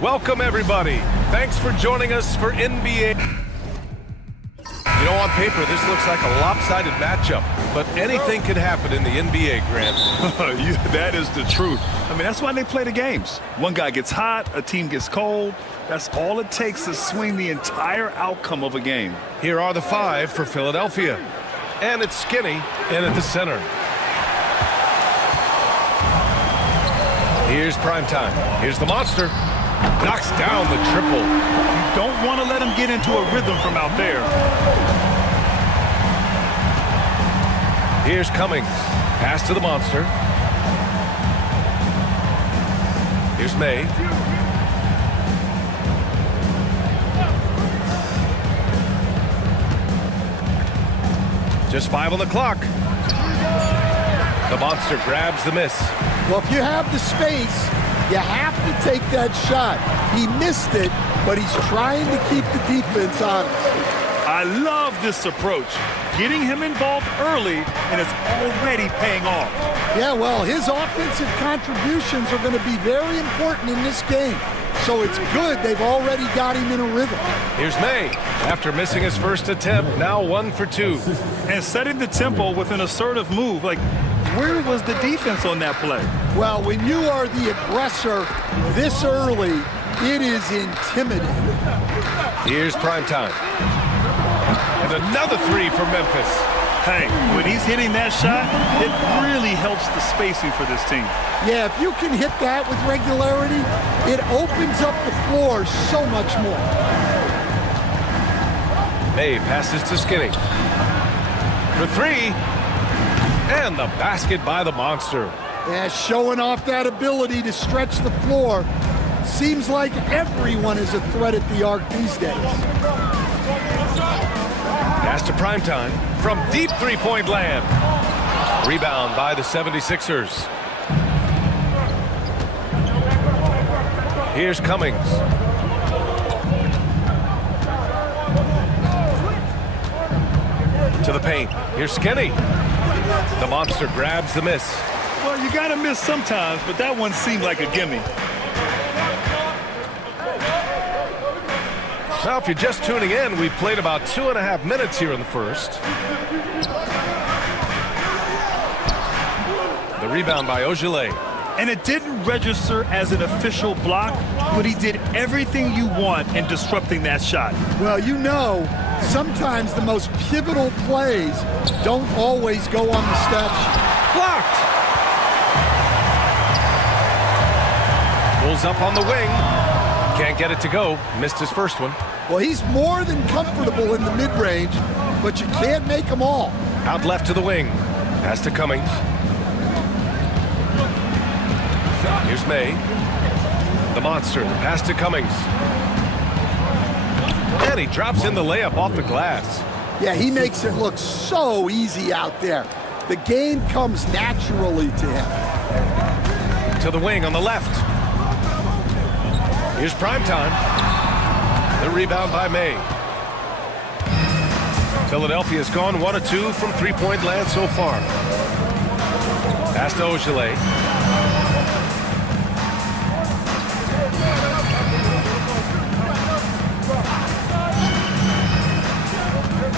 Welcome, everybody. Thanks for joining us for NBA. You know, on paper, this looks like a lopsided matchup, but anything could happen in the NBA, Grant. Yeah, that is the truth. I mean, that's why they play the games. One guy gets hot, a team gets cold. That's all it takes to swing the entire outcome of a game. Here are the five for Philadelphia. And it's Skinny in at the center. Here's primetime. Here's the monster. Knocks down the triple. You don't want to let him get into a rhythm from out there. Here's Cummings. Pass to the monster. Here's May. Just 5 on the clock. The monster grabs the miss. Well, if you have the space, you have to take that shot. He missed it, but he's trying to keep the defense honest. I love this approach. Getting him involved early, and it's already paying off. Yeah, well, his offensive contributions are going to be very important in this game. So it's good they've already got him in a rhythm. Here's May. After missing his first attempt, now 1 for 2. And setting the tempo with an assertive move. Like, where was the defense on that play? Well, when you are the aggressor this early, it is intimidating. Here's primetime. And another 3 for Memphis. Hey, when he's hitting that shot, it really helps the spacing for this team. Yeah, if you can hit that with regularity, it opens up the floor so much more. May passes to Skinny. For 3. And the basket by the monster. Yeah, showing off that ability to stretch the floor. Seems like everyone is a threat at the arc these days. Pass to primetime from deep three-point land. Rebound by the 76ers. Here's Cummings. To the paint. Here's Skinny. The monster grabs the miss. Well, you got to miss sometimes, but that one seemed like a gimme. Now, if you're just tuning in, we've played about 2.5 minutes here in the first. The rebound by Ogilvy. And it didn't register as an official block, but he did everything you want in disrupting that shot. Well, you know, sometimes the most pivotal plays don't always go on the stat sheet. Blocked. Pulls up on the wing. Can't get it to go. Missed his first one. Well, he's more than comfortable in the mid-range, but you can't make them all. Out left to the wing. Pass to Cummings. Here's May. The monster. The pass to Cummings. And he drops in the layup off the glass. Yeah, he makes it look so easy out there. The game comes naturally to him. To the wing on the left. Here's primetime. The rebound by May. Philadelphia's gone 1 of 2 from three-point land so far. Pass to Ogilvy.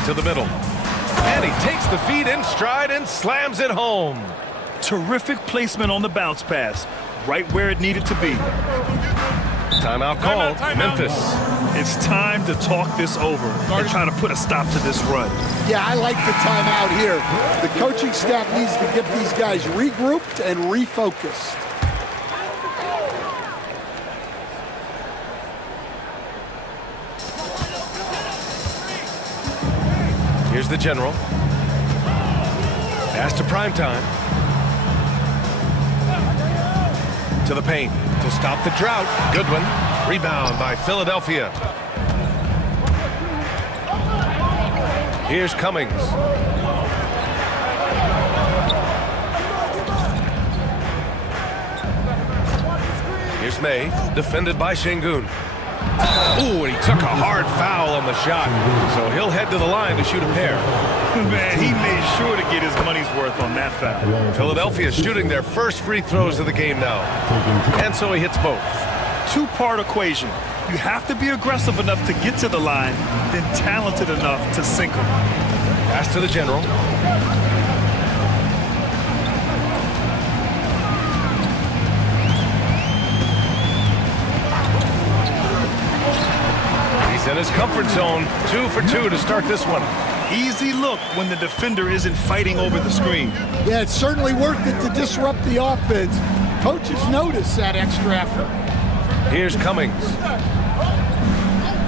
To the middle. And he takes the feed in stride and slams it home. Terrific placement on the bounce pass, right where it needed to be. Timeout called. Memphis. It's time to talk this over and try to put a stop to this run. Yeah, I like the timeout here. The coaching staff needs to get these guys regrouped and refocused. Here's the general. Pass to primetime. To the paint. To stop the drought. Goodwin. Rebound by Philadelphia. Here's Cummings. Here's May. Defended by Şengün. Ooh, and he took a hard foul on the shot. So he'll head to the line to shoot a pair. Man, he made sure to get his money's worth on that foul. Philadelphia shooting their first free throws of the game now. And so he hits both. two-part equation. You have to be aggressive enough to get to the line, then talented enough to sink them. Pass to the general. He's in his comfort zone. 2 for 2 to start this one. Easy look when the defender isn't fighting over the screen. Yeah, it's certainly worth it to disrupt the offense. Coaches notice that extra effort. Here's Cummings.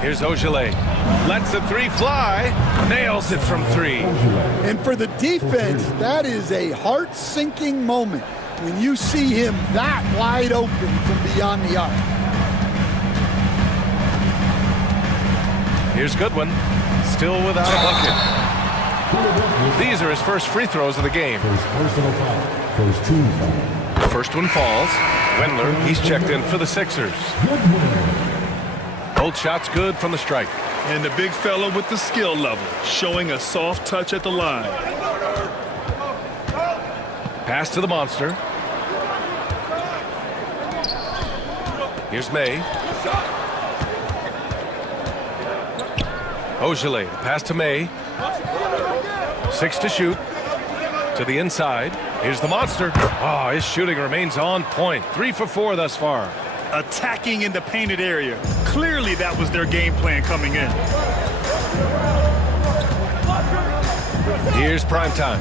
Here's Ogilvy. Lets the three fly. Nails it from 3. And for the defense, that is a heart-sinking moment when you see him that wide open from beyond the arc. Here's Goodwin. Still without a bucket. These are his first free throws of the game. The first one falls. Wendler, he's checked in for the Sixers. Both shots good from the strike. And the big fella with the skill level, showing a soft touch at the line. Pass to the monster. Here's May. Ogilvy, pass to May. 6 to shoot. To the inside. Here's the monster. Oh, his shooting remains on point. 3 for 4 thus far. Attacking in the painted area. Clearly that was their game plan coming in. Here's primetime.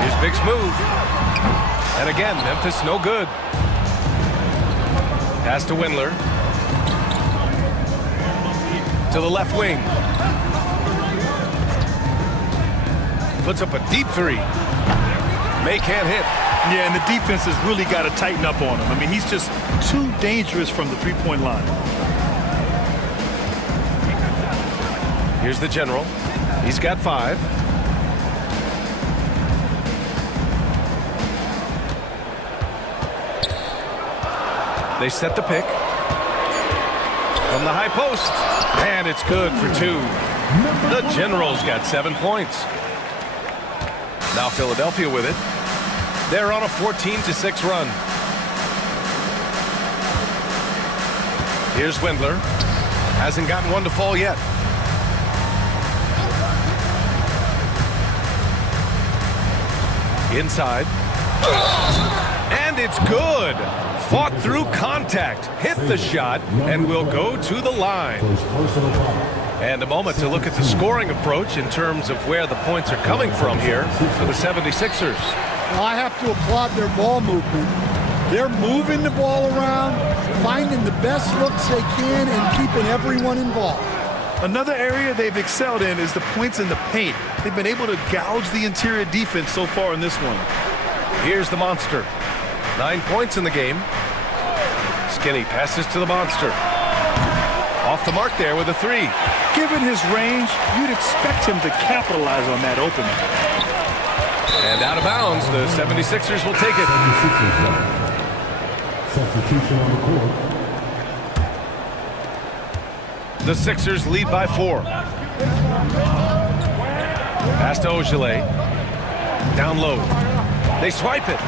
Here's Big Smooth. And again, Memphis no good. Pass to Wendler. To the left wing. Puts up a deep 3. May can't hit. Yeah, and the defense has really got to tighten up on him. I mean, he's just too dangerous from the three-point line. Here's the general. He's got 5. They set the pick. From the high post. And it's good for 2. The Generals got 7 points. Now Philadelphia with it. They're on a 14-6 run. Here's Wendler. Hasn't gotten one to fall yet. Inside. And it's good. Fought through contact, hit the shot, and will go to the line. And a moment to look at the scoring approach in terms of where the points are coming from here for the 76ers. Well, I have to applaud their ball movement. They're moving the ball around, finding the best looks they can, and keeping everyone involved. Another area they've excelled in is the points in the paint. They've been able to gouge the interior defense so far in this one. Here's the monster. 9 points in the game. Skinny passes to the monster. Off the mark there with a 3. Given his range, you'd expect him to capitalize on that opening. And out of bounds, the 76ers will take it. Substitution on the court. The Sixers lead by 4. Pass to Ogilvy. Down low. They swipe it.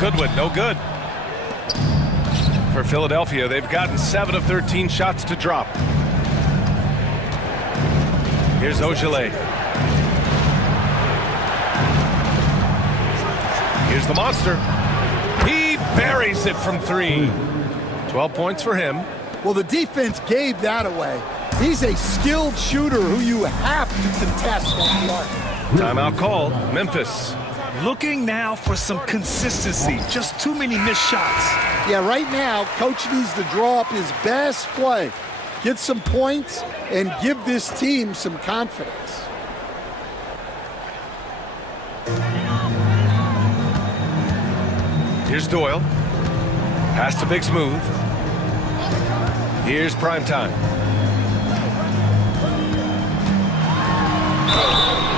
Goodwin, no good. For Philadelphia, they've gotten 7 of 13 shots to drop. Here's Ogilvy. Here's the monster. He buries it from 3. 12 points for him. Well, the defense gave that away. He's a skilled shooter who you have to contest on the arc. Timeout called. Memphis. Looking now for some consistency. Just too many missed shots. Yeah, right now, Coach needs to draw up his best play, get some points, and give this team some confidence. Here's Doyle. Pass to Big Smooth. Here's primetime.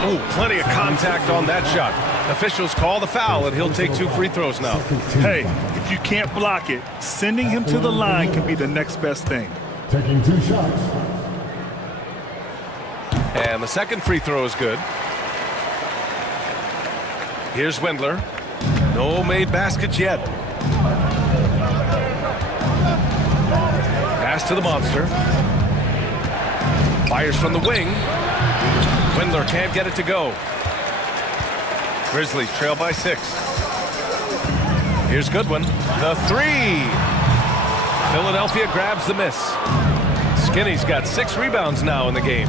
Oh, plenty of contact on that shot. Officials call the foul, and he'll take 2 free throws now. Hey, if you can't block it, sending him to the line can be the next best thing. Taking 2 shots. And the second free throw is good. Here's Windler. No made baskets yet. Pass to the monster. Fires from the wing. Windler can't get it to go. Grizzlies trail by 6. Here's Goodwin. The 3. Philadelphia grabs the miss. Skinny's got 6 rebounds now in the game.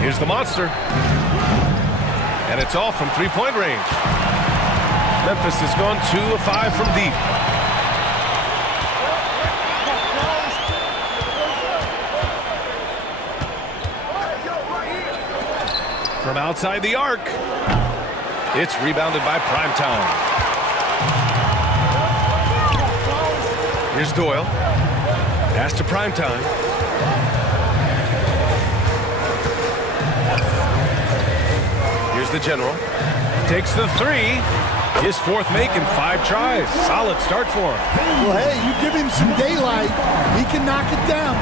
Here's the monster. And it's all from three-point range. Memphis has gone 2 of 5 from deep. From outside the arc. It's rebounded by Primetime. Here's Doyle. Pass to Primetime. Here's the general. Takes the 3. His 4th make in 5 tries. Solid start for him. Well, hey, you give him some daylight, he can knock it down.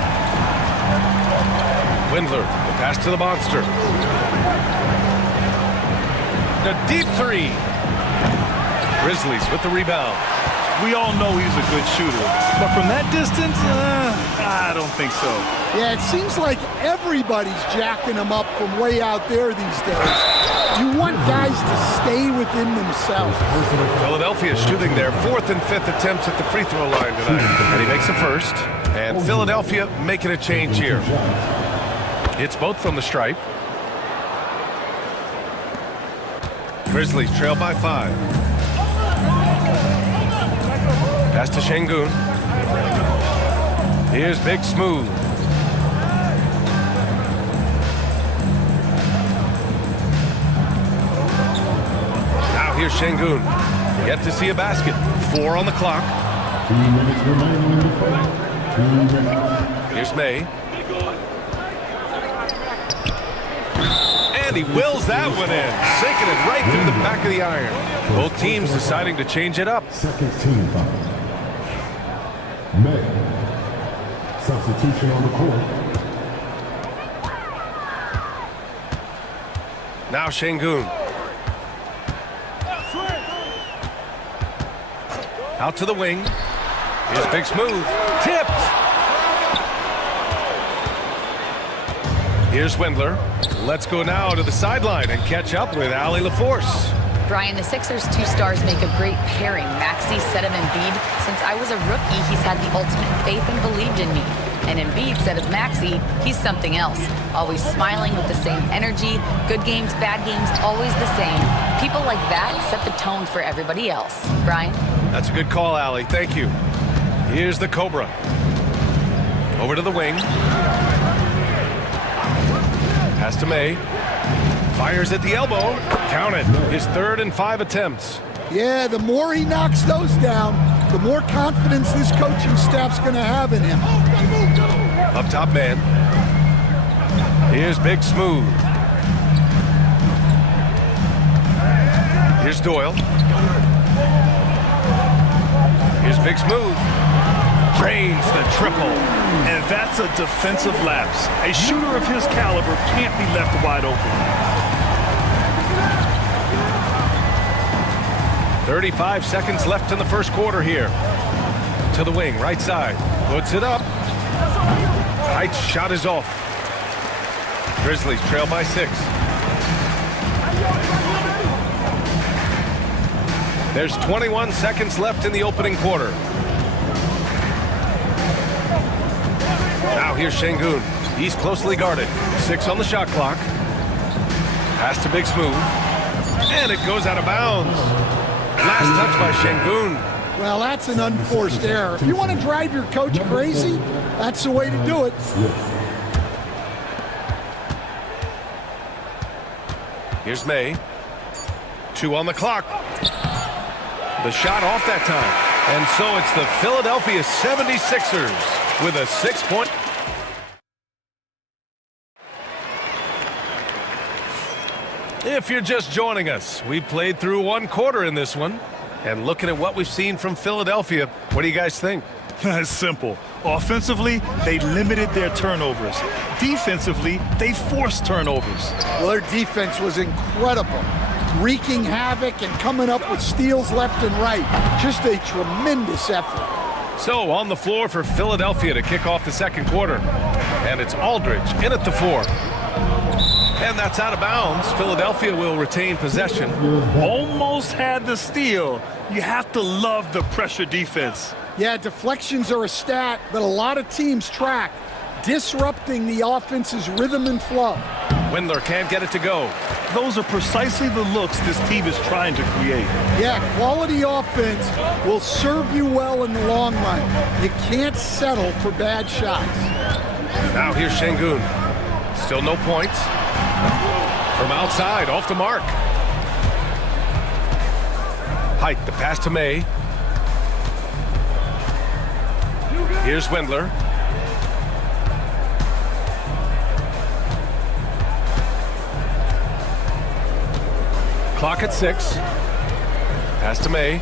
Windler, the pass to the monster. The deep 3. Grizzlies with the rebound. We all know he's a good shooter, but from that distance, I don't think so. Yeah, it seems like everybody's jacking him up from way out there these days. You want guys to stay within themselves. Philadelphia shooting their 4th and 5th attempts at the free throw line tonight. And he makes a first. And Philadelphia making a change here. It's both from the stripe. Grizzlies trail by 5. Pass to Şengün. Here's Big Smooth. Now here's Şengün. Yet to see a basket. 4 on the clock. 2 minutes remaining in the fight. 2 minutes. Here's May. And he wills that one in, sinking it right through the back of the iron. Both teams deciding to change it up. Second team foul. May. Substitution on the court. Now Şengün. Out to the wing. Here's Big Smooth. Tipped. Here's Windler. Let's go now to the sideline and catch up with Allie LaForce. Brian, the Sixers' 2 stars make a great pairing. Maxey said of Embiid, since I was a rookie, he's had the ultimate faith and believed in me. And Embiid said of Maxey, he's something else. Always smiling with the same energy. Good games, bad games, always the same. People like that set the tone for everybody else. Brian? That's a good call, Allie. Thank you. Here's the Cobra. Over to the wing. Pass to May. Fires at the elbow. Count it. His 3rd and 5 attempts. Yeah, the more he knocks those down, the more confidence this coaching staff's going to have in him. Up top man. Here's Big Smooth. Here's Doyle. Here's Big Smooth. Drains the triple. And that's a defensive lapse. A shooter of his caliber can't be left wide open. 35 seconds left in the first quarter here. To the wing, right side. Puts it up. Height's shot is off. Grizzlies trail by 6. There's 21 seconds left in the opening quarter. Now here's Şengün. He's closely guarded. 6 on the shot clock. Pass to Big Smooth. And it goes out of bounds. Last touch by Şengün. Well, that's an unforced error. If you want to drive your coach crazy, that's the way to do it. Here's May. 2 on the clock. The shot off that time. And so it's the Philadelphia 76ers with a 6-point. If you're just joining us, we played through 1 quarter in this one. And looking at what we've seen from Philadelphia, what do you guys think? It's simple. Offensively, they limited their turnovers. Defensively, they forced turnovers. Well, their defense was incredible, wreaking havoc and coming up with steals left and right. Just a tremendous effort. So on the floor for Philadelphia to kick off the second quarter. And it's Aldridge in at the 4. And that's out of bounds. Philadelphia will retain possession. Almost had the steal. You have to love the pressure defense. Yeah, deflections are a stat that a lot of teams track, disrupting the offense's rhythm and flow. Windler can't get it to go. Those are precisely the looks this team is trying to create. Yeah, quality offense will serve you well in the long run. You can't settle for bad shots. Now here's Şengün. Still no points. From outside, off the mark. Height, the pass to May. Here's Windler. Clock at 6. Pass to May.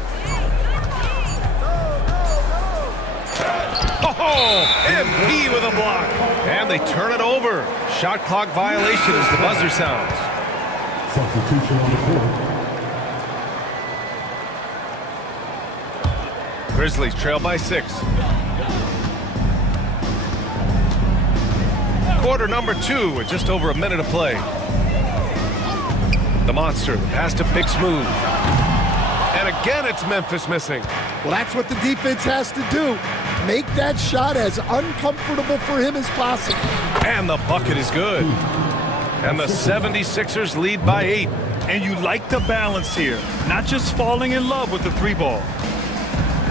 Oh, MP with a block. And they turn it over. Shot clock violation as the buzzer sounds. Substitution on the court. Grizzlies trail by 6. Quarter number 2 with just over a minute of play. The monster, the pass to Big Smooth. And again, it's Memphis missing. Well, that's what the defense has to do. Make that shot as uncomfortable for him as possible. And the bucket is good. And the 76ers lead by 8. And you like the balance here. Not just falling in love with the 3-ball.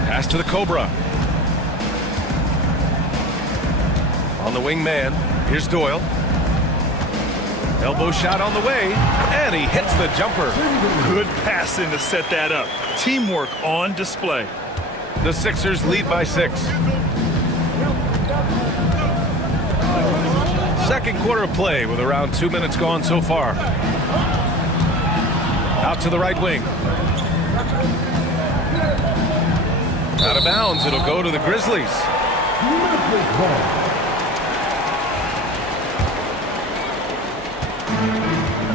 Pass to the Cobra. On the wing man. Here's Doyle. Elbow shot on the way. And he hits the jumper. Good passing to set that up. Teamwork on display. The Sixers lead by 6. Second quarter of play with around 2 minutes gone so far. Out to the right wing. Out of bounds. It'll go to the Grizzlies.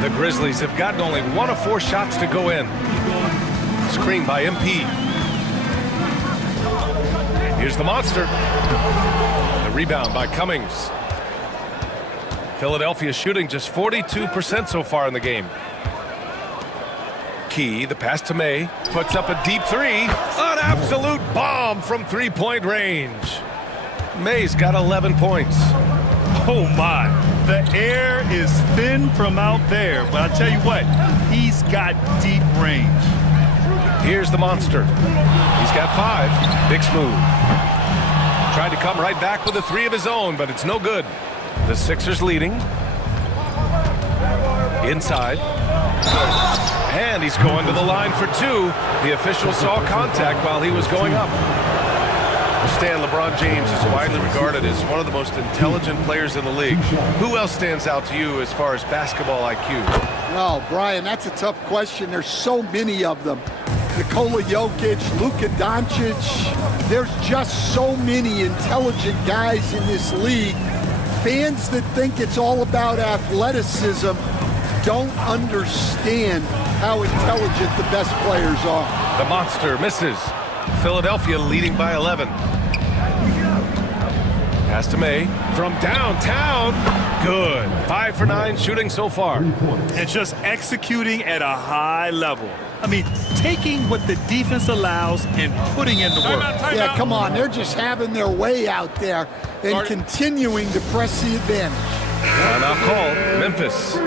The Grizzlies have gotten only 1 of 4 shots to go in. Screen by MP. Here's the monster. The rebound by Cummings. Philadelphia shooting just 42% so far in the game. Key, the pass to May, puts up a deep 3. An absolute bomb from 3-point range. May's got 11 points. Oh my, the air is thin from out there, but I tell you what, he's got deep range. Here's the monster. He's got 5. Big Smooth. Tried to come right back with a 3 of his own, but it's no good. The Sixers leading. Inside. And he's going to the line for 2. The official saw contact while he was going up. Stan, LeBron James is widely regarded as one of the most intelligent players in the league. Who else stands out to you as far as basketball IQ? Well, Brian, that's a tough question. There's so many of them. Nikola Jokic, Luka Doncic. There's just so many intelligent guys in this league. Fans that think it's all about athleticism don't understand how intelligent the best players are. The monster misses. Philadelphia leading by 11. Pass to May from downtown. Good. 5 for 9 shooting so far. And just executing at a high level. I mean, taking what the defense allows and putting in the work. Yeah, come on. They're just having their way out there and continuing to press the advantage. Timeout called. Memphis.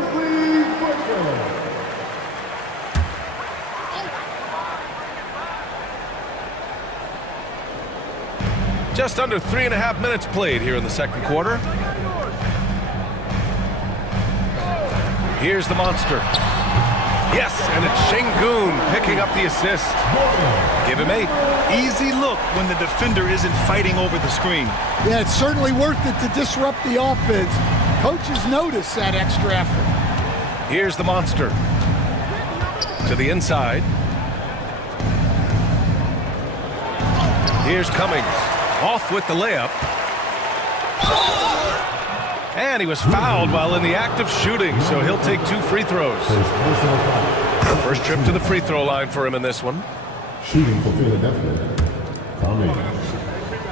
Just under 3.5 minutes played here in the second quarter. Here's the monster. Yes, and it's Şengün picking up the assist. Give him 8. Easy look when the defender isn't fighting over the screen. Yeah, it's certainly worth it to disrupt the offense. Coaches notice that extra effort. Here's the monster. To the inside. Here's Cummings. Off with the layup. And he was fouled while in the act of shooting, so he'll take 2 free throws. First trip to the free throw line for him in this one. Shooting for Philadelphia. Cummings.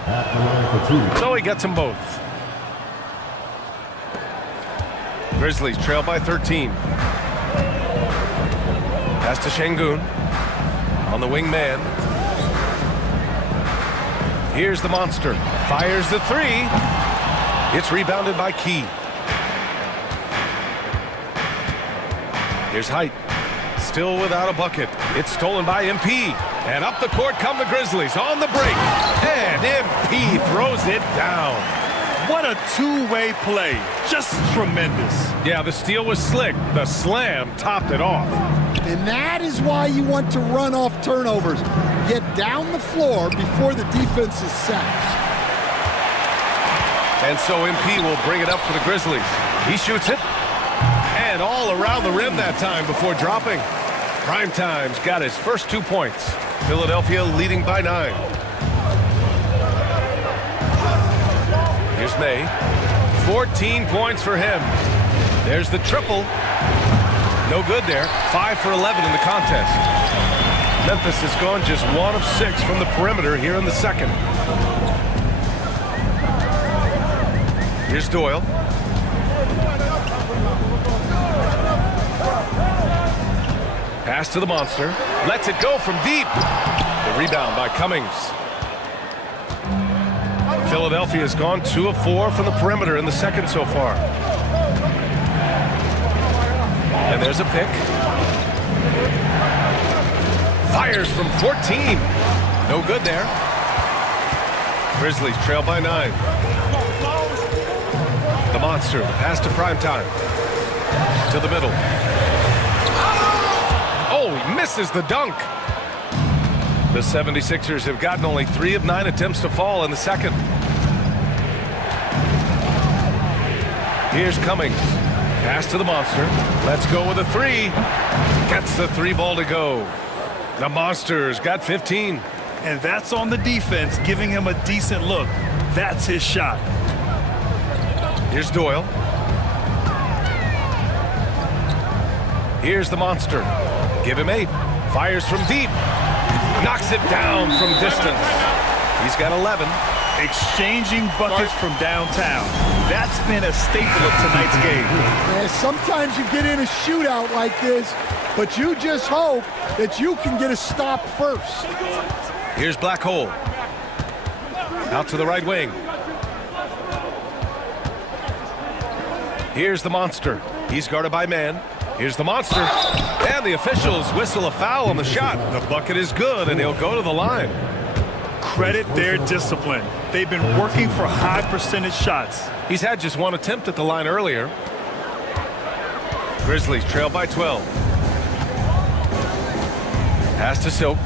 At the line for 2. So he gets them both. Grizzlies trail by 13. Pass to Şengün. On the wing man. Here's the monster. Fires the 3. It's rebounded by Key. Here's Height. Still without a bucket. It's stolen by MP. And up the court come the Grizzlies on the break. And MP throws it down. What a two-way play. Just tremendous. Yeah, the steal was slick. The slam topped it off. And that is why you want to run off turnovers. Get down the floor before the defense is set. And so MP will bring it up for the Grizzlies. He shoots it. And all around the rim that time before dropping. Primetime's got his first 2 points. Philadelphia leading by 9. Here's May. 14 points for him. There's the triple. No good there. 5 for 11 in the contest. Memphis has gone just 1 of 6 from the perimeter here in the second. Here's Doyle. Pass to the monster. Lets it go from deep. The rebound by Cummings. Philadelphia has gone 2 of 4 from the perimeter in the second so far. And there's a pick. Fires from 14. No good there. Grizzlies trail by 9. The monster, pass to Primetime. To the middle. Oh, he misses the dunk. The 76ers have gotten only 3 of 9 attempts to fall in the second. Here's Cummings. Pass to the monster. Let's go with a 3. Gets the 3 ball to go. The monster's got 15. And that's on the defense, giving him a decent look. That's his shot. Here's Doyle. Here's the monster. Give him 8. Fires from deep. Knocks it down from distance. He's got 11. Exchanging buckets from downtown. That's been a staple of tonight's game. Yeah, sometimes you get in a shootout like this, but you just hope that you can get a stop first. Here's Black Hole. Out to the right wing. Here's the monster. He's guarded by man. Here's the monster. And the officials whistle a foul on the shot. The bucket is good, and he'll go to the line. Credit their discipline. They've been working for high percentage shots. He's had just 1 attempt at the line earlier. Grizzlies trail by 12. Pass to Silk.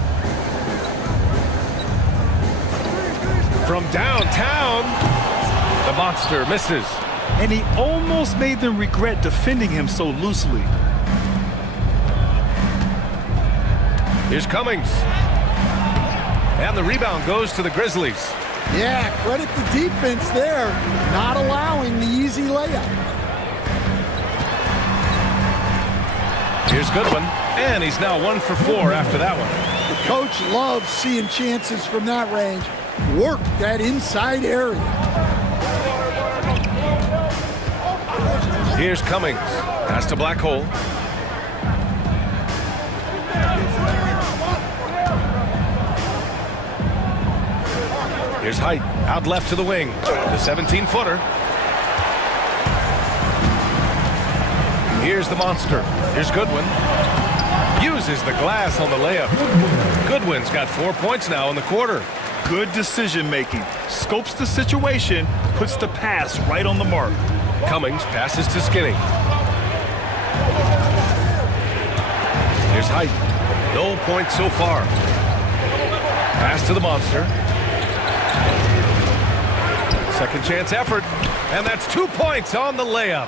From downtown, the monster misses. And he almost made them regret defending him so loosely. Here's Cummings. And the rebound goes to the Grizzlies. Yeah, credit the defense there, not allowing the easy layup. Here's Goodwin. And he's now 1 for 4 after that one. The coach loves seeing chances from that range. Work that inside area. Here's Cummings. Pass to Black Hole. Here's Height. Out left to the wing. The 17-footer. Here's the monster. Here's Goodwin. Uses the glass on the layup. Goodwin's got 4 points now in the quarter. Good decision making. Scopes the situation, puts the pass right on the mark. Cummings passes to Skinny. Here's Height. No points so far. Pass to the monster. Second chance effort. And that's 2 points on the layup.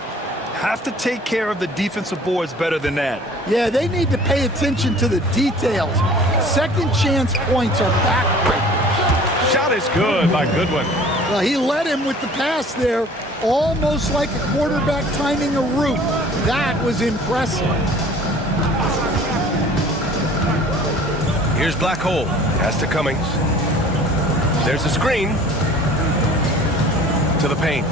Have to take care of the defensive boards better than that. Yeah, they need to pay attention to the details. Second chance points are backbreakers. Shot is good by Goodwin. Well, he led him with the pass there, almost like a quarterback timing a route. That was impressive. Here's Black Hole. Pass to Cummings. There's a screen. To the paint.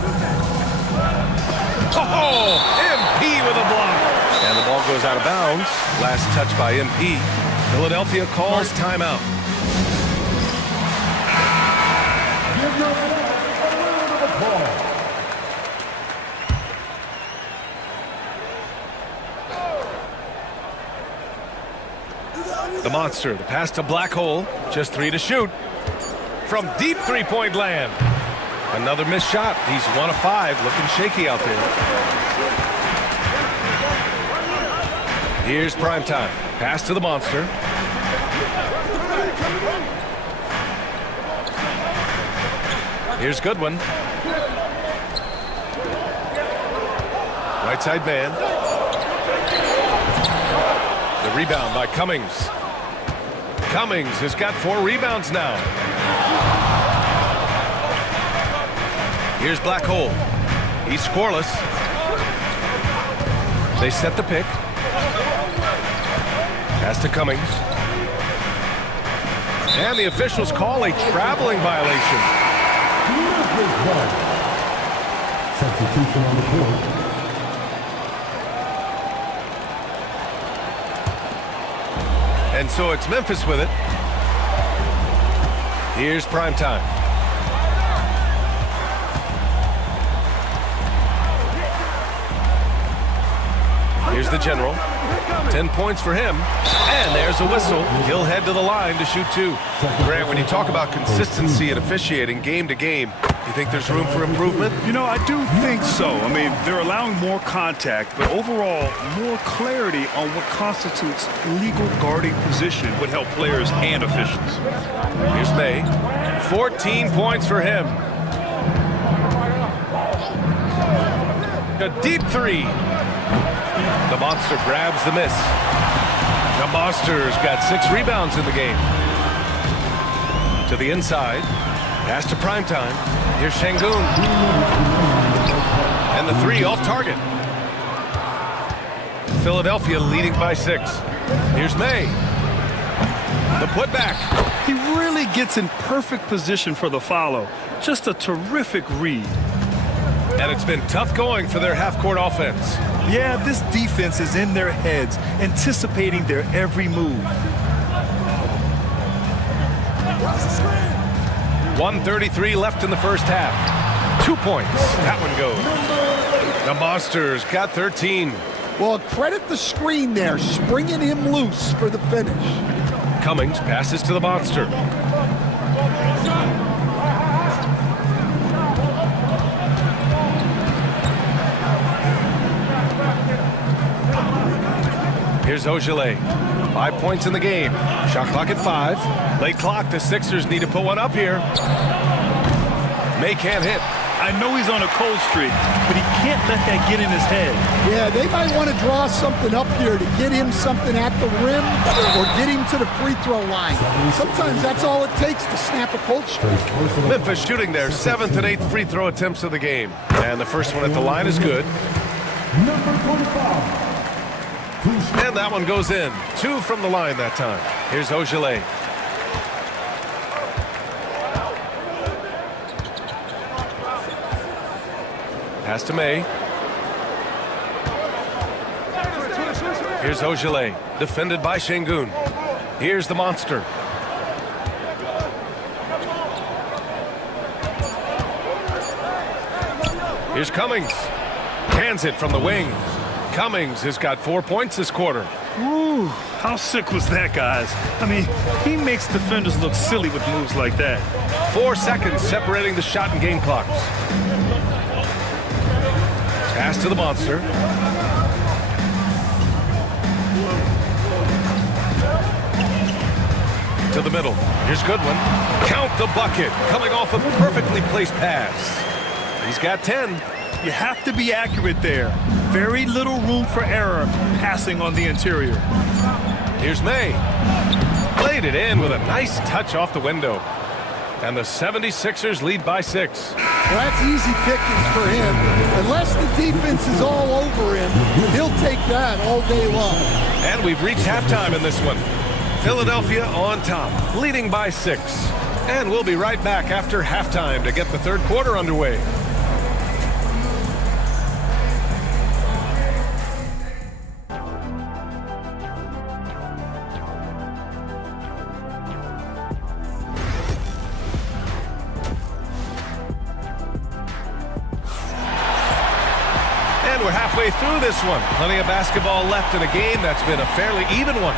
Oh, MP with a block. And the ball goes out of bounds. Last touch by MP. Philadelphia calls timeout. The monster, the pass to Black Hole. Just 3 to shoot. From deep three-point land. Another missed shot. He's 1 of 5, looking shaky out there. Here's Primetime. Pass to the monster. Here's Goodwin. Right side man. The rebound by Cummings. Cummings has got 4 rebounds now. Here's Black Hole. He's scoreless. They set the pick. Pass to Cummings. And the officials call a traveling violation. Substitution on the court. And so it's Memphis with it. Here's Primetime. Here's the general. 10 points for him. And there's a whistle. He'll head to the line to shoot 2. Grant, when you talk about consistency and officiating game to game, you think there's room for improvement? You know, I do think so. I mean, they're allowing more contact, but overall, more clarity on what constitutes legal guarding position would help players and officials. Here's May. 14 points for him. A deep 3. The monster grabs the miss. The monster's got 6 rebounds in the game. To the inside. Pass to Primetime. Here's Şengün. And the 3 off target. Philadelphia leading by 6. Here's May. The putback. He really gets in perfect position for the follow. Just a terrific read. And it's been tough going for their half-court offense. Yeah, this defense is in their heads, anticipating their every move. 1:33 left in the first half. 2 points. That one goes. The Monsters got 13. Well, credit the screen there, springing him loose for the finish. Cummings passes to the Monster. Here's Ogilvy. 5 points in the game. Shot clock at 5. Late clock. The Sixers need to put one up here. May can't hit. I know he's on a cold streak, but he can't let that get in his head. Yeah, they might want to draw something up here to get him something at the rim or get him to the free throw line. Sometimes that's all it takes to snap a cold streak. Memphis shooting their 7th and 8th free throw attempts of the game. And the first one at the line is good. Number 25. And that one goes in. 2 from the line that time. Here's Ogilvy. Pass to May. Here's Ogilvy. Defended by Şengün. Here's the Monster. Here's Cummings. Hands it from the wing. Cummings has got 4 points this quarter. Ooh, how sick was that, guys? I mean, he makes defenders look silly with moves like that. 4 seconds separating the shot and game clocks. Pass to the Monster. To the middle. Here's Goodwin. Count the bucket. Coming off a perfectly placed pass. He's got 10. You have to be accurate there. Very little room for error passing on the interior. Here's May. Played it in with a nice touch off the window. And the 76ers lead by 6. Well, that's easy pickings for him. Unless the defense is all over him, he'll take that all day long. And we've reached halftime in this one. Philadelphia on top, leading by 6. And we'll be right back after halftime to get the third quarter underway. And we're halfway through this one. Plenty of basketball left in a game that's been a fairly even one.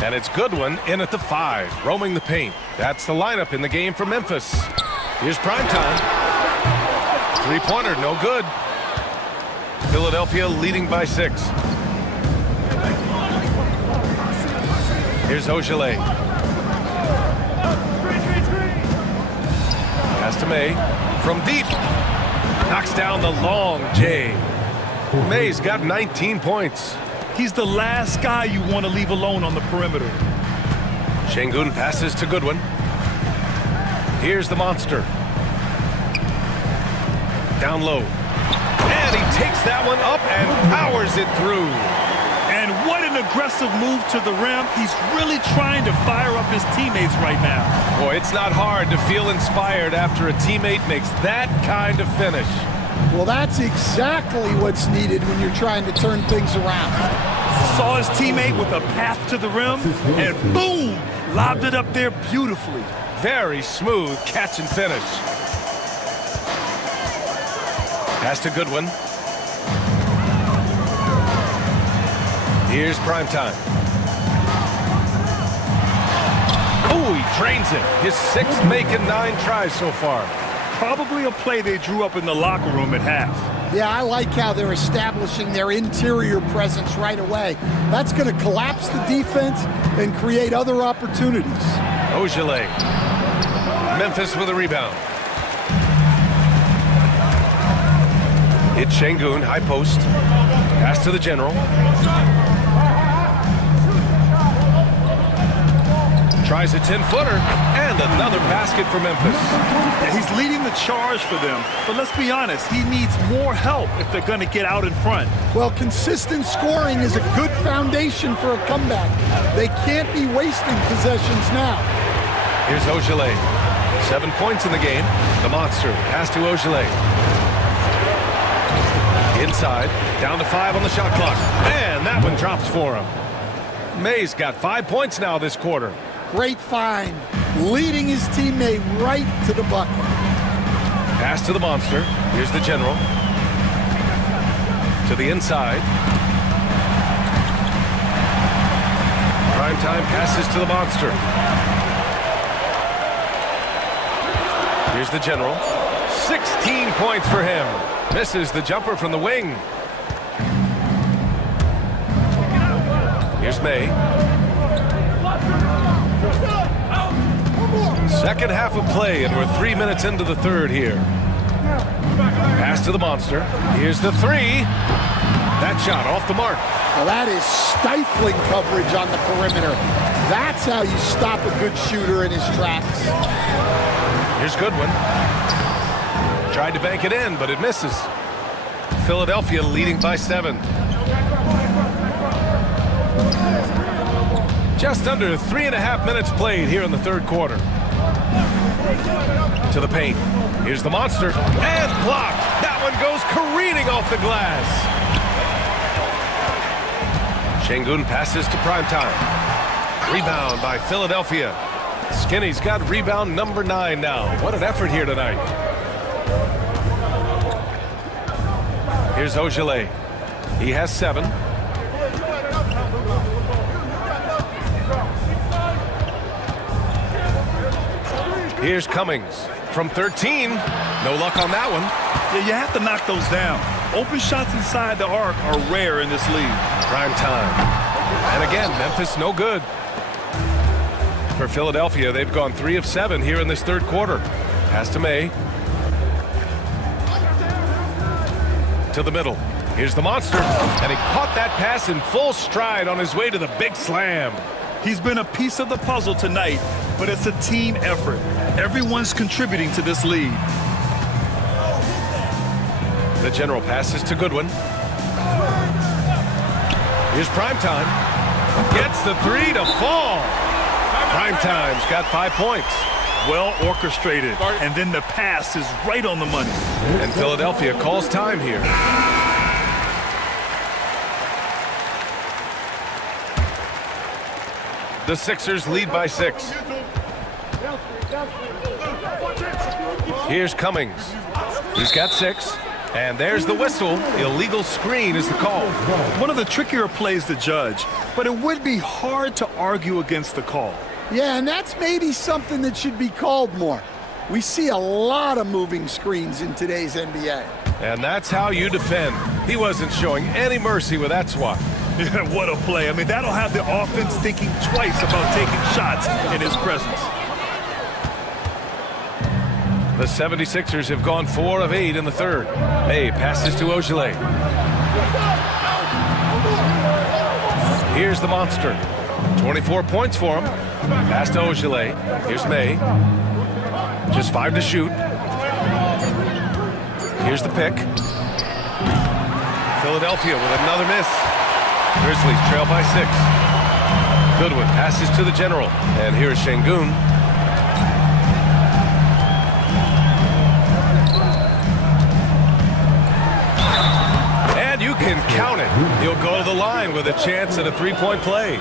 And it's Goodwin in at the 5, roaming the paint. That's the lineup in the game for Memphis. Here's primetime. Three-pointer, no good. Philadelphia leading by 6. Here's Ogilvy. Pass to May. From deep. Knocks down the long J. May's got 19 points. He's the last guy you want to leave alone on the perimeter. Şengün passes to Goodwin. Here's the monster. Down low. And he takes that one up and powers it through. And what an aggressive move to the rim. He's really trying to fire up his teammates right now. Boy, it's not hard to feel inspired after a teammate makes that kind of finish. Well, that's exactly what's needed when you're trying to turn things around. Saw his teammate with a path to the rim, and boom, lobbed it up there beautifully. Very smooth catch and finish. Pass to Goodwin. Here's primetime. Oh, he drains it. His 6th make in 9 tries so far. Probably a play they drew up in the locker room at half. Yeah, I like how they're establishing their interior presence right away. That's going to collapse the defense and create other opportunities. Ogilvy. Memphis with a rebound. It's Şengün, high post. Pass to the general. Tries a 10-footer, and another basket for Memphis. Yeah, he's leading the charge for them, but let's be honest, he needs more help if they're going to get out in front. Well, consistent scoring is a good foundation for a comeback. They can't be wasting possessions now. Here's Ogilvy. 7 points in the game. The monster. Pass to Ogilvy. Inside. Down to 5 on the shot clock. And that one drops for him. May's got 5 points now this quarter. Great find. Leading his teammate right to the bucket. Pass to the monster. Here's the general. To the inside. Primetime passes to the monster. Here's the general. 16 points for him. Misses the jumper from the wing. Here's May. Second half of play, and we're 3 minutes into the third here. Pass to the monster. Here's the 3. That shot off the mark. Well, that is stifling coverage on the perimeter. That's how you stop a good shooter in his tracks. Here's Goodwin. Tried to bank it in, but it misses. Philadelphia leading by 7. Just under 3.5 minutes played here in the third quarter. To the paint. Here's the monster. And blocked. That one goes careening off the glass. Şengün passes to primetime. Rebound by Philadelphia. Skinny's got rebound number 9 now. What an effort here tonight. Here's Ogilvy. He has 7. Here's Cummings from 13. No luck on that one. Yeah, you have to knock those down. Open shots inside the arc are rare in this league. Prime time. And again, Memphis no good. For Philadelphia, they've gone 3 of 7 here in this third quarter. Pass to May. To the middle. Here's the monster, and he caught that pass in full stride on his way to the big slam. He's been a piece of the puzzle tonight, but it's a team effort. Everyone's contributing to this lead. The general passes to Goodwin. Here's Primetime. Gets the three to fall. Primetime's got 5 points. Well orchestrated, and then the pass is right on the money. And Philadelphia calls time here. The Sixers lead by 6. Here's Cummings. He's got 6. And there's the whistle. Illegal screen is the call. One of the trickier plays to judge, but it would be hard to argue against the call. Yeah, and that's maybe something that should be called more. We see a lot of moving screens in today's NBA. And that's how you defend. He wasn't showing any mercy with that swat. Yeah, what a play. I mean, that'll have the offense thinking twice about taking shots in his presence. The 76ers have gone 4 of 8 in the third. May passes to Ogilvy. Here's the monster. 24 points for him. Pass to Ogilvy. Here's May. Just 5 to shoot. Here's the pick. Philadelphia with another miss. Grizzlies trail by 6. Goodwin passes to the general. And here's Şengün. And you can count it. He'll go to the line with a chance at a three-point play.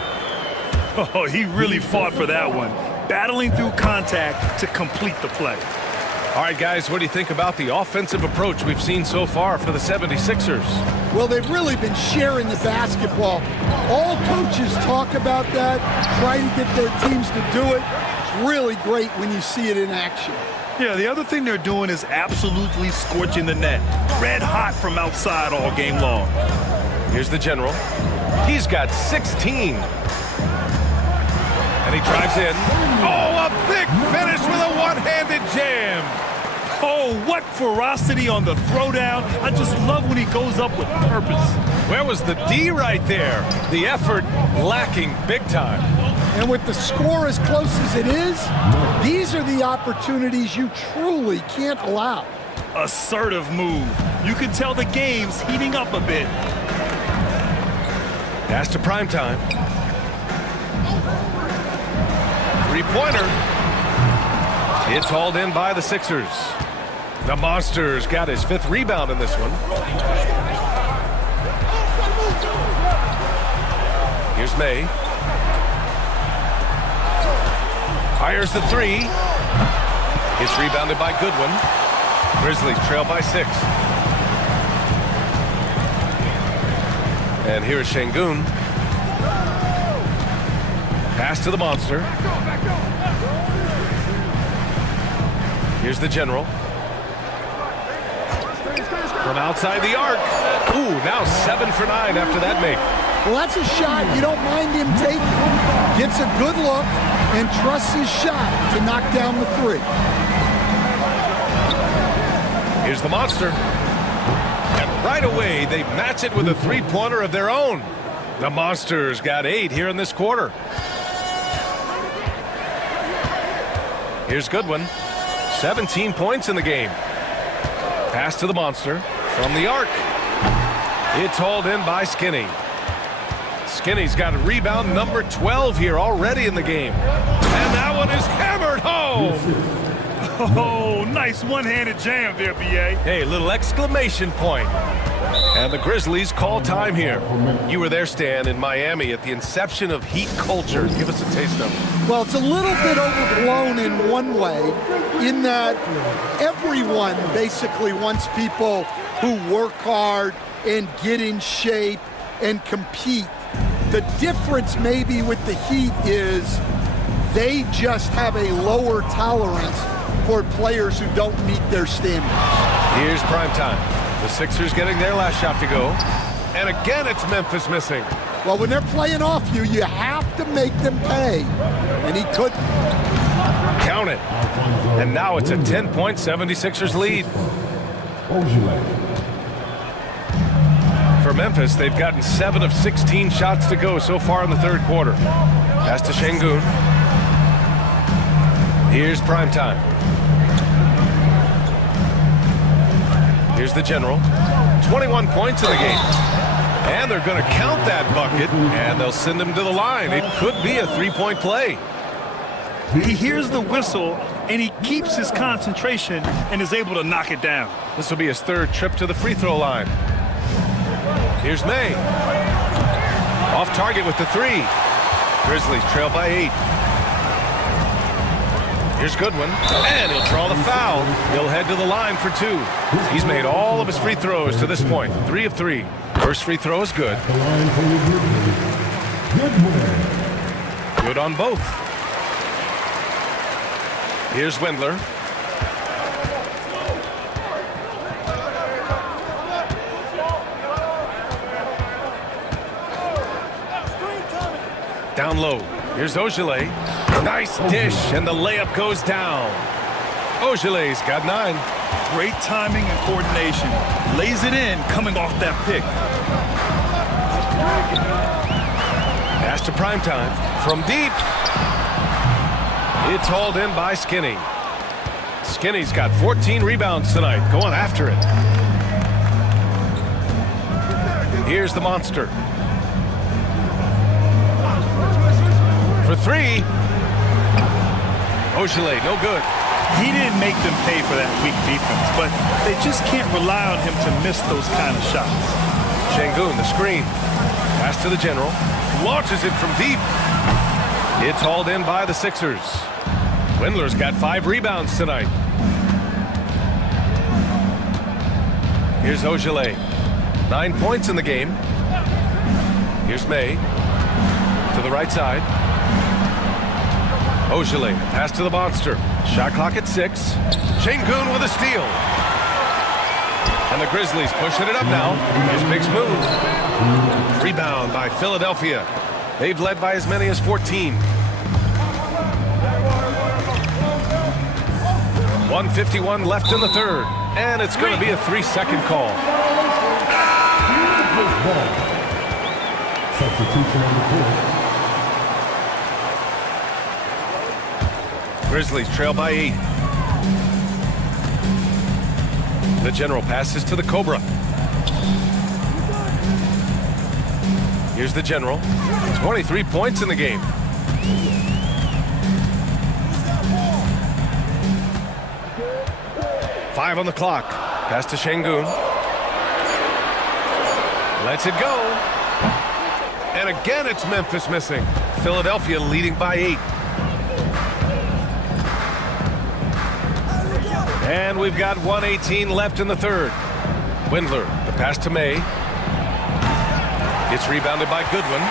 Oh, he really fought for that one. Battling through contact to complete the play. All right, guys, what do you think about the offensive approach we've seen so far for the 76ers? Well, they've really been sharing the basketball. All coaches talk about that, try to get their teams to do it. It's really great when you see it in action. Yeah, the other thing they're doing is absolutely scorching the net. Red hot from outside all game long. Here's the general. He's got 16. And he drives in. Oh, a big finish with a one-handed jam. Oh, what ferocity on the throwdown. I just love when he goes up with purpose. Where was the D right there? The effort lacking big time. And with the score as close as it is, these are the opportunities you truly can't allow. Assertive move. You can tell the game's heating up a bit. Pass to Primetime. Three-pointer. It's hauled in by the Sixers. The Monsters got his 5th rebound in this one. Here's May. Fires the 3. It's rebounded by Goodwin. Grizzlies trail by 6. And here's Şengün. Pass to the monster. Here's the general. From outside the arc. Ooh, now 7 for 9 after that make. Well, that's a shot you don't mind him taking. Gets a good look and trusts his shot to knock down the 3. Here's the monster. And right away, they match it with a three-pointer of their own. The Monsters got 8 here in this quarter. Here's Goodwin. 17 points in the game. Pass to the monster from the arc. It's hauled in by Skinny. Skinny's got a rebound number 12 here already in the game. And that one is hammered home. Oh, nice one-handed jam there, B.A. Hey, little exclamation point. And the Grizzlies call time here. You were there, Stan, in Miami at the inception of heat culture. Give us a taste of it. Well, it's a little bit overblown in one way, in that everyone basically wants people who work hard and get in shape and compete. The difference maybe with the Heat is they just have a lower tolerance for players who don't meet their standards. Here's Primetime. The Sixers getting their last shot to go. And again, it's Memphis missing. Well, when they're playing off you, you have to make them pay. And he couldn't. Count it. And now it's a 10-point 76ers lead. for Memphis, they've gotten 7 of 16 shots to go so far in the third quarter. Pass to Şengün. Here's Primetime. Here's the General. 21 points in the game. And they're going to count that bucket, and they'll send him to the line. It could be a three-point play. He hears the whistle, and he keeps his concentration and is able to knock it down. This will be his third trip to the free throw line. Here's May. Off target with the 3. Grizzlies trail by 8. Here's Goodwin, and he'll draw the foul. He'll head to the line for 2. He's made all of his free throws to this point, 3 of 3. First free throw is good. The line for the Goodwin. Good on both. Here's Windler. Down low. Here's Ogilvy. Nice dish, and the layup goes down. Ogilvy's got 9. Great timing and coordination. Lays it in coming off that pick. Pass to Primetime. From deep. It's hauled in by Skinny. Skinny's got 14 rebounds tonight, going after it. Here's the monster. For 3. Ogilvy, no good. He didn't make them pay for that weak defense, but they just can't rely on him to miss those kind of shots. Şengün, the screen. Pass to the General. Launches it from deep. It's hauled in by the Sixers. Windler's got 5 rebounds tonight. Here's Ogilvy. 9 points in the game. Here's May. To the right side. Ogilvy, pass to the monster. Shot clock at 6. Şengün with a steal. And the Grizzlies pushing it up now. Here's Big's move. Rebound by Philadelphia. They've led by as many as 14. 1:51 left in the third. And it's going to be a 3-second call. Substitution on the court. Grizzlies trail by 8. The General passes to the Cobra. Here's the General. 23 points in the game. Five on the clock. Pass to Şengün. Lets it go. And again, it's Memphis missing. Philadelphia leading by 8. And we've got 1:18 left in the third. Windler, the pass to May. It's rebounded by Goodwin.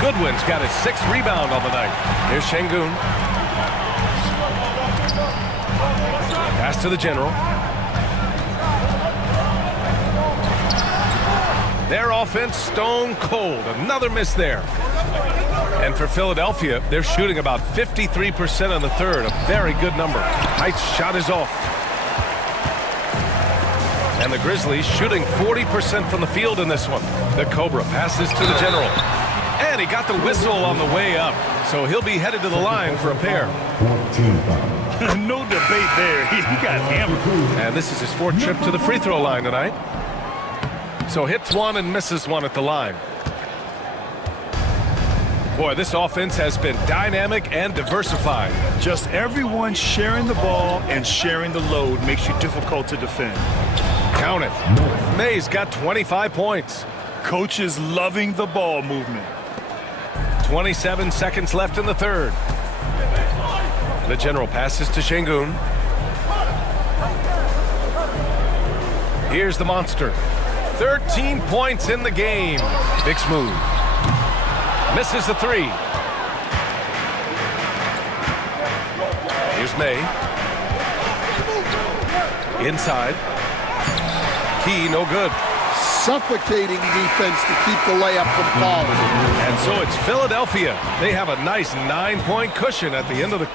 Goodwin's got his 6th rebound on the night. Here's Şengün. Pass to the General. Their offense stone cold. Another miss there. And for Philadelphia, they're shooting about 53% in the third. A very good number. Height's shot is off. And the Grizzlies shooting 40% from the field in this one. The Cobra passes to the General. And he got the whistle on the way up. So he'll be headed to the line for a pair. 14 foul. No debate there. He got hammered. And this is his 4th trip to the free throw line tonight. So hits 1 and misses 1 at the line. Boy, this offense has been dynamic and diversified. Just everyone sharing the ball and sharing the load makes you difficult to defend. Count it. May's got 25 points. Coach is loving the ball movement. 27 seconds left in the third. The General passes to Şengün. Here's the monster. 13 points in the game. Big smooth. Misses the 3. Here's May. Inside. Key, no good. Suffocating defense to keep the layup from falling. And so it's Philadelphia. They have a nice 9-point cushion at the end of the...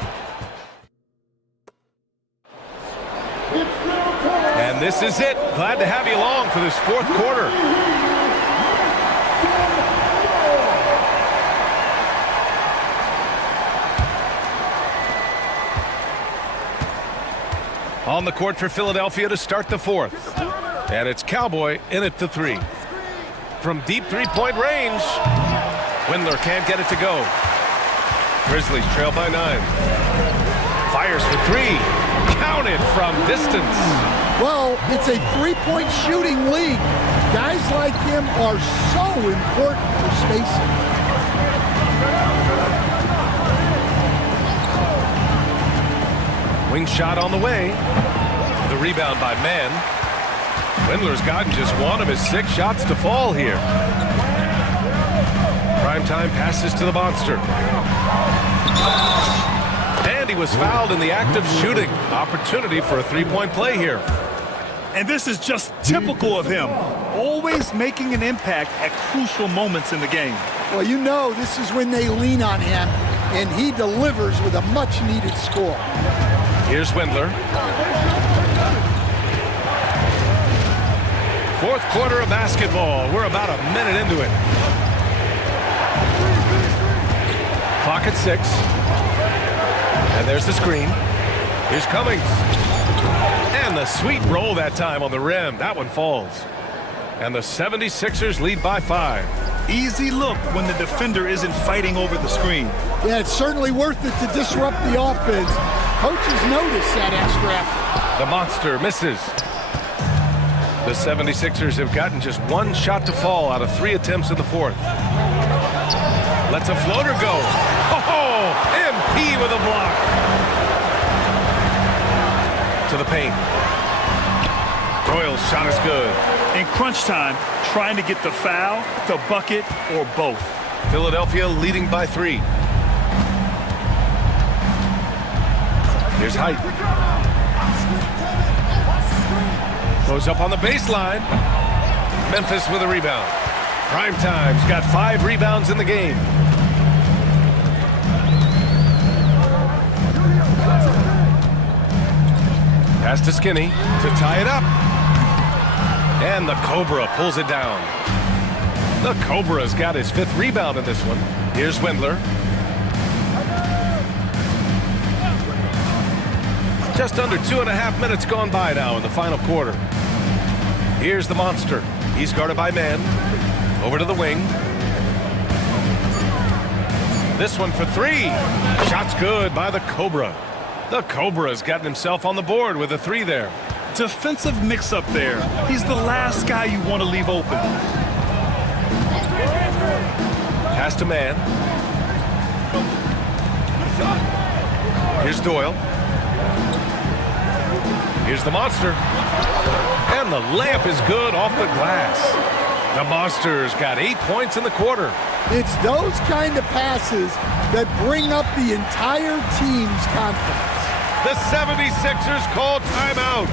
And this is it. Glad to have you along for this 4th quarter. On the court for Philadelphia to start the fourth. And it's Cowboy in at the 3. From deep three-point range, Windler can't get it to go. Grizzlies trail by 9. Fires for 3. Counted from distance. Well, it's a three-point shooting league. Guys like him are so important for spacing. Wing shot on the way. The rebound by Mann. Windler's gotten just one of his 6 shots to fall here. Primetime passes to the monster. And he was fouled in the act of shooting. Opportunity for a three-point play here. And this is just typical of him. Always making an impact at crucial moments in the game. Well, you know this is when they lean on him, and he delivers with a much-needed score. Here's Windler. Fourth quarter of basketball. We're about a minute into it. Clock at 6. And there's the screen. Here's Cummings. And the sweet roll that time on the rim. That one falls. And the 76ers lead by 5. Easy look when the defender isn't fighting over the screen. Yeah, it's certainly worth it to disrupt the offense. Coaches notice that extra effort. The monster misses. The 76ers have gotten just 1 shot to fall out of 3 attempts in the fourth. Lets a floater go. Oh, MP with a block. To the paint. Doyle's shot is good. In crunch time, trying to get the foul, the bucket, or both. Philadelphia leading by 3. Here's Height. Goes up on the baseline. Memphis with a rebound. Primetime's got 5 rebounds in the game. Pass to Skinny to tie it up. And the Cobra pulls it down. The Cobra's got his 5th rebound in this one. Here's Windler. Just under 2.5 minutes gone by now in the final quarter. Here's the monster. He's guarded by Mann. Over to the wing. This one for 3. Shot's good by the Cobra. The Cobra's gotten himself on the board with a 3 there. Defensive mix-up there. He's the last guy you want to leave open. Pass to Mann. Here's Doyle. Here's the monster. And the layup is good off the glass. The Monster's got 8 points in the quarter. It's those kind of passes that bring up the entire team's confidence. The 76ers call timeout.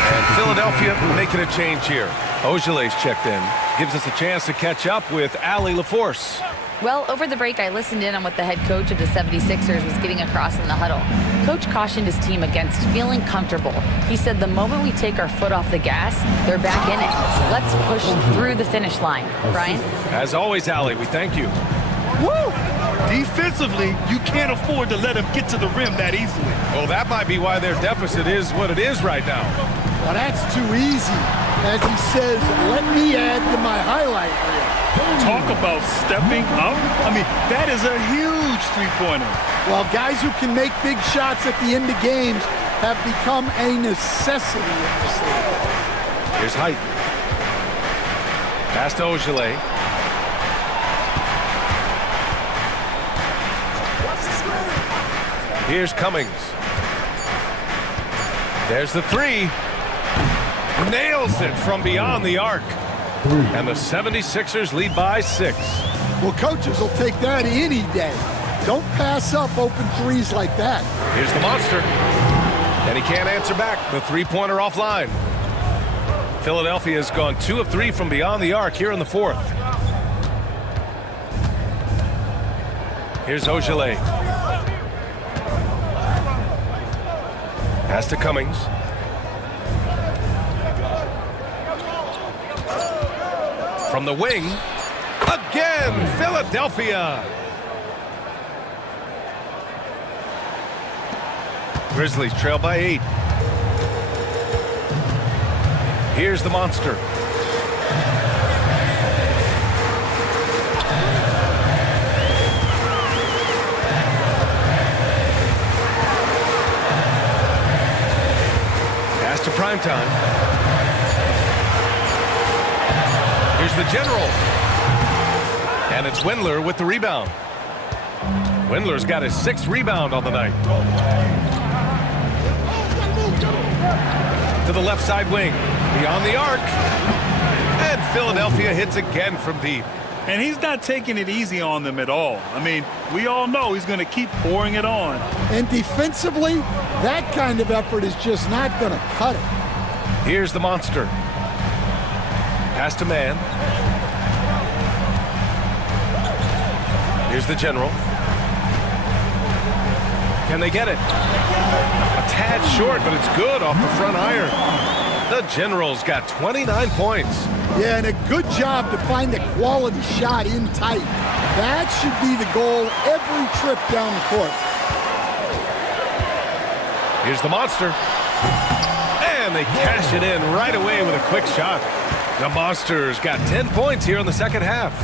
And Philadelphia making a change here. Ojelay's checked in. Gives us a chance to catch up with Allie LaForce. Well, over the break, I listened in on what the head coach of the 76ers was getting across in the huddle. Coach cautioned his team against feeling comfortable. He said the moment we take our foot off the gas, they're back in it. Let's push through the finish line. Brian? As always, Allie, we thank you. Woo! Defensively, you can't afford to let them get to the rim that easily. Well, that might be why their deficit is what it is right now. Well, that's too easy. As he says, let me add to my highlight reel. Talk about stepping up. I mean, that is a huge three-pointer. Well, guys who can make big shots at the end of games have become a necessity in this league. Here's Height. Pass to Ojeley. Here's Cummings. There's the 3. Nails it from beyond the arc. And the 76ers lead by 6. Well, coaches will take that any day. Don't pass up open threes like that. Here's the monster. And he can't answer back. The three-pointer offline. Philadelphia has gone 2 of 3 from beyond the arc here in the fourth. Here's Ojeley. Pass to Cummings. From the wing, again, Philadelphia. Grizzlies trail by 8. Here's the monster. Pass to Primetime. Here's the general. And it's Windler with the rebound. Windler's got his 6th rebound on the night. To the left side wing. Beyond the arc. And Philadelphia hits again from deep. And he's not taking it easy on them at all. I mean, we all know he's going to keep pouring it on. And defensively, that kind of effort is just not going to cut it. Here's the monster. Pass to man. Here's the general. Can they get it? A tad short, but it's good off the front iron. The general's got 29 points. Yeah, and a good job to find a quality shot in tight. That should be the goal every trip down the court. Here's the monster. And they cash it in right away with a quick shot. The Monsters got 10 points here in the second half.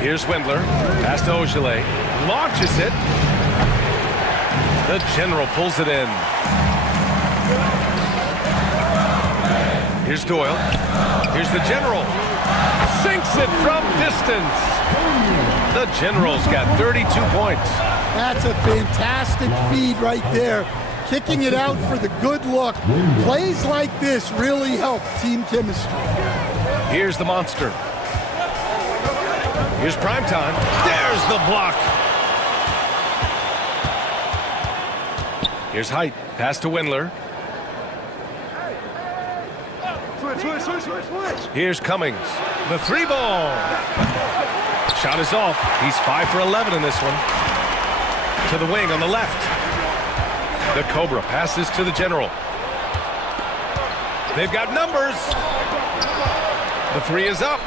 Here's Windler. Pass to Ogilvy. Launches it. The general pulls it in. Here's Doyle. Here's the general. Sinks it from distance. The general's got 32 points. That's a fantastic feed right there. Kicking it out for the good look. Plays like this really help team chemistry. Here's the monster. Here's Primetime. There's the block. Here's Height. Pass to Windler. Here's Cummings. The 3 ball. Shot is off. He's 5 for 11 in this one. To the wing on the left. The Cobra passes to the general. They've got numbers. The 3 is up.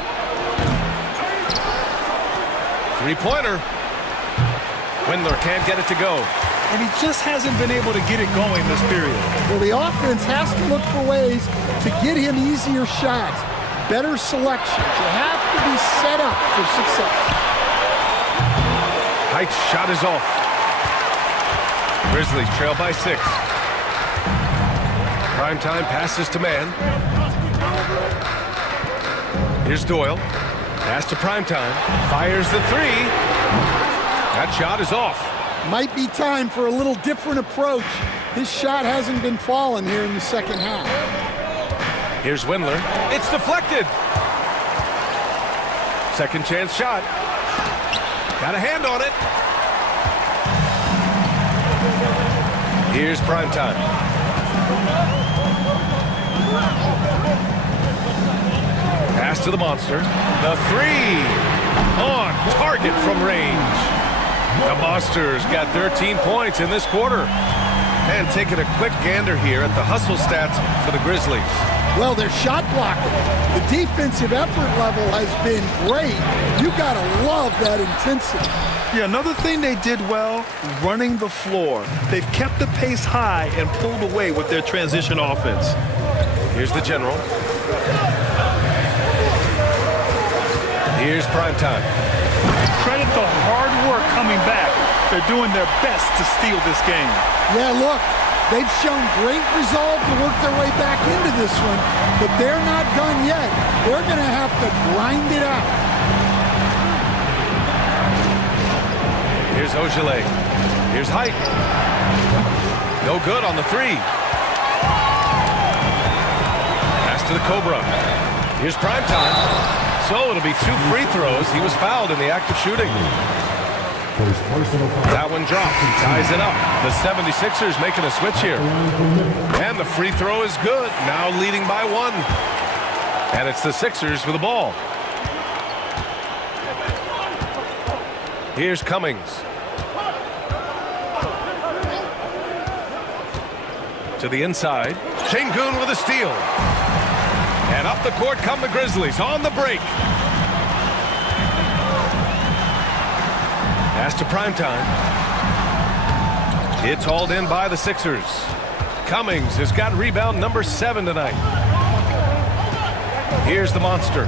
3-pointer. Windler can't get it to go. And he just hasn't been able to get it going this period. Well, the offense has to look for ways to get him easier shots, better selections. You have to be set up for success. Height's shot is off. Grizzlies trail by 6. Primetime passes to man. Here's Doyle. Pass to Primetime. Fires the 3. That shot is off. Might be time for a little different approach. His shot hasn't been falling here in the second half. Here's Windler. It's deflected. Second chance shot. Got a hand on it. Here's Primetime. Pass to the monster. The 3. On target from range. The Monsters got 13 points in this quarter. And taking a quick gander here at the hustle stats for the Grizzlies. Well, they're shot blocking. The defensive effort level has been great. You got to love that intensity. Yeah, another thing they did well, running the floor. They've kept the pace high and pulled away with their transition offense. Here's the general. Here's Primetime. Credit the hard work coming back. They're doing their best to steal this game. Yeah, look, they've shown great resolve to work their way back into this one, but they're not done yet. They're going to have to grind it out. Here's Ogilvy. Here's Height. No good on the 3. Pass to the Cobra. Here's Primetime. So it'll be 2 free throws. He was fouled in the act of shooting. That one dropped. He ties it up. The 76ers making a switch here. And the free throw is good. Now leading by 1. And it's the Sixers with the ball. Here's Cummings. To the inside. Şengün with a steal. And up the court come the Grizzlies on the break. Pass to Primetime. It's hauled in by the Sixers. Cummings has got rebound number 7 tonight. Here's the monster.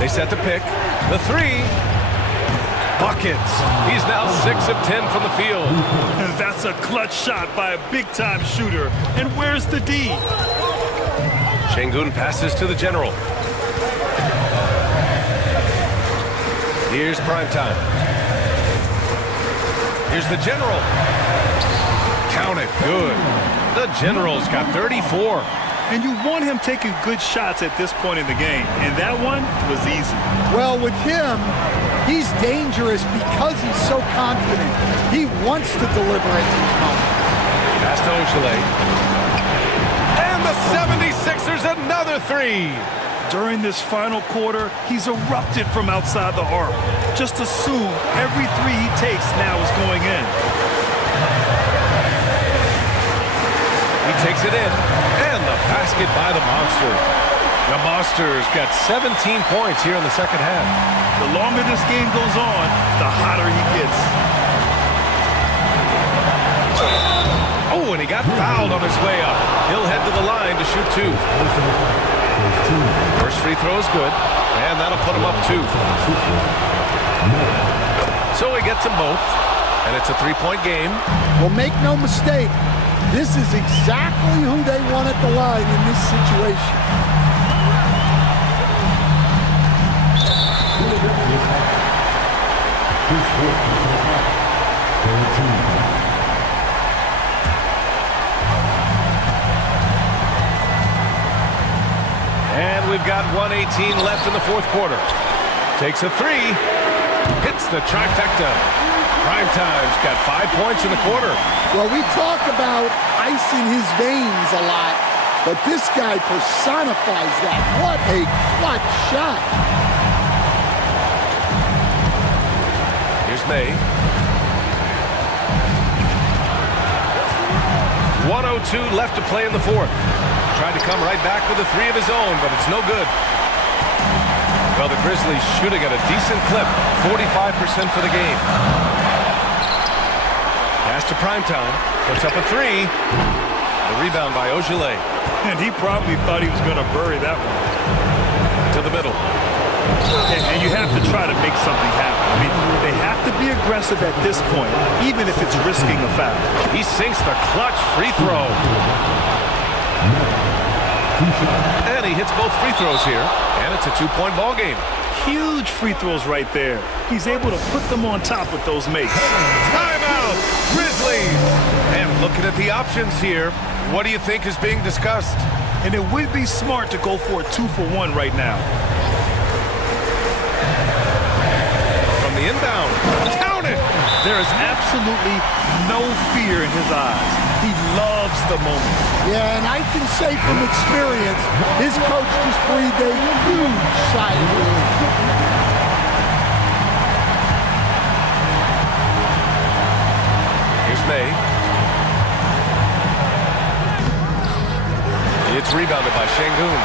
They set the pick. The 3. Buckets. He's now 6 of 10 from the field. And that's a clutch shot by a big-time shooter. And where's the D? Şengün passes to the general. Here's Primetime. Here's the general. Count it. Good. The general's got 34. And you want him taking good shots at this point in the game. And that one was easy. Well, with him, he's dangerous because he's so confident. He wants to deliver at these moments. Pass to Ojale. And the 76ers another 3. During this final quarter, he's erupted from outside the arc. Just assume every 3 he takes now is going in. He takes it in. And the basket by the Monster. The Monster's got 17 points here in the second half. The longer this game goes on, the hotter he gets. Oh, and he got fouled on his way up. He'll head to the line to shoot 2. First free throw is good, and that'll put him up 2. So he gets them both, and it's a 3-point game. Well, make no mistake, this is exactly who they want at the line in this situation. And we've got 1:18 left in the fourth quarter. Takes a 3. Hits the trifecta. Primetime's got 5 points in the quarter. Well, we talk about ice in his veins a lot, but this guy personifies that. What a clutch shot. Here's May. 1:02 left to play in the fourth. Tried to come right back with a 3 of his own, but it's no good. Well, the Grizzlies shooting at a decent clip, 45% for the game. Pass to Primetime, puts up a 3. The rebound by Ojale. And he probably thought he was going to bury that one. To the middle. And you have to try to make something happen. I mean, they have to be aggressive at this point, even if it's risking a foul. He sinks the clutch free throw. And he hits both free throws here, and it's a 2-point ball game. Huge free throws right there. He's able to put them on top with those makes. Timeout, Grizzlies! And looking at the options here, what do you think is being discussed? And it would be smart to go for a 2-for-1 right now. From the inbound, count it! There is absolutely no fear in his eyes. He loves the moment. Yeah, and I can say from experience, his coach just breathed a huge sigh of relief. Here's May. It's rebounded by Şengün.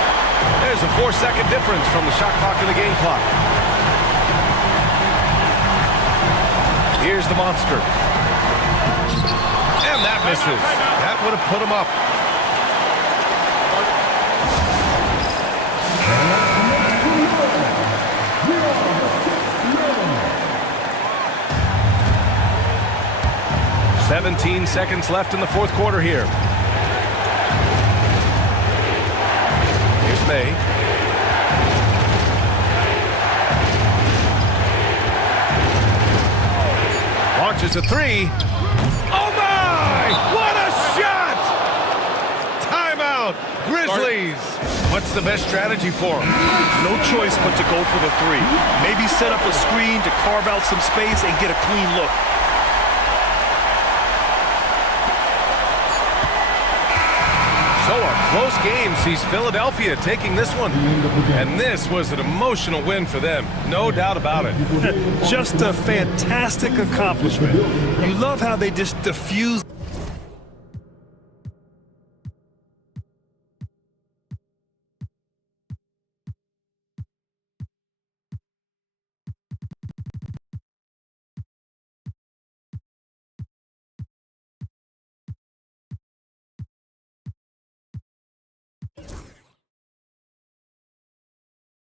There's a 4-second difference from the shot clock and the game clock. Here's the Monster. And that misses. That would have put him up. "17 seconds left in the fourth quarter here. Here's May. Launches a 3. Oh my! What a shot! Timeout, Grizzlies. What's the best strategy for them? No choice but to go for the 3. Maybe set up a screen to carve out some space and get a clean look. So a close game sees Philadelphia taking this one. And this was an emotional win for them. No doubt about it. Just a fantastic accomplishment. You love how they just diffuse